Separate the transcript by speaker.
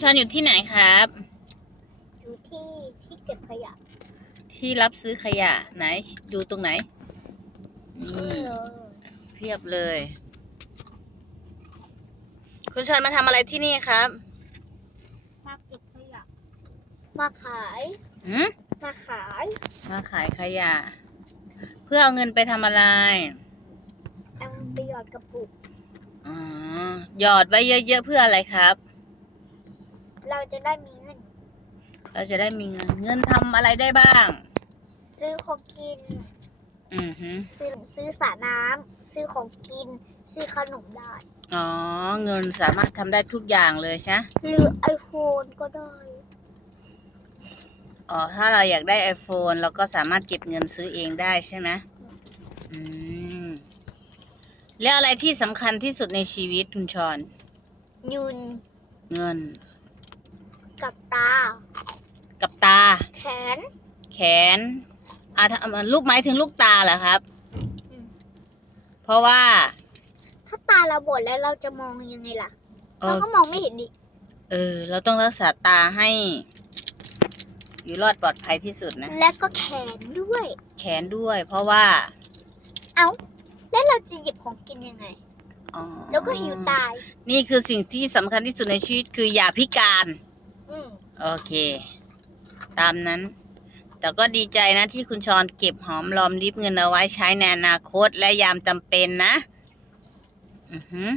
Speaker 1: ชอนอยู่ที่ไหนครับ
Speaker 2: อยู่ที่ที่เก็บขยะ
Speaker 1: ที่รับซื้อขยะไหนอยู่ตรงไหนนี่
Speaker 2: เออ
Speaker 1: เพียบเลย คุณชอนมาทำอะไรที่นี่ครับ
Speaker 2: มาเก็บขยะ มาขาย
Speaker 1: หืม
Speaker 2: มาขาย
Speaker 1: มาขายขยะ เพื่อเอาเงินไปทำอะไร
Speaker 2: เอาไปหยอดกระปุก
Speaker 1: อ๋อหยอดไว้เยอะๆเพื่ออะไรครับ
Speaker 2: เราจะได้มีเงิน
Speaker 1: เราจะได้มีเงิน เงินทำอะไรได้บ้าง
Speaker 2: ซื้อของกิน
Speaker 1: อือฮึ
Speaker 2: ซื้อซื้อสระน้ำซื้อของกิน ซื้อขนมได้
Speaker 1: อ๋อ เงินสามารถทำได้ทุกอย่างเลยใช่
Speaker 2: หรือไอโฟนก็ได้
Speaker 1: อ๋อ ถ้าเราอยากได้ iPhone เราก็สามารถเก็บเงินซื้อเองได้ใช่ไหมอืม แล้วอะไรที่สำคัญที่สุดในชีวิตคุณชอน
Speaker 2: ยุน
Speaker 1: เงิน
Speaker 2: กับตา
Speaker 1: กับตา
Speaker 2: แขน
Speaker 1: แขนอ่าถ้ามันลูกไม้ถึงลูกตาเหรอครับ
Speaker 2: อืม
Speaker 1: เพราะว่า
Speaker 2: ถ้าตาเราบอดแล้วเราจะมองยังไงล่ะ
Speaker 1: เอ
Speaker 2: เรา
Speaker 1: อ
Speaker 2: ก็มองไม่เห็นดิ
Speaker 1: เออ เราต้องรักษาตาให้ อยู่รอดปลอดภัยที่สุดนะ
Speaker 2: และก็แขนด้วย
Speaker 1: แขนด้วย เพราะว่า
Speaker 2: เอาแล้วเราจะหยิบของกินยังไง
Speaker 1: อ๋อ
Speaker 2: แล้วก็หิวตาย
Speaker 1: นี่คือสิ่งที่สำคัญที่สุดในชีวิตคืออย่าพิการ
Speaker 2: อืม
Speaker 1: โอเค ตามนั้น แต่ก็ดีใจนะที่คุณชอนเก็บหอมรอมริบเงินเอาไว้ใช้ในอนาคตและยามจำเป็นนะ อือหือ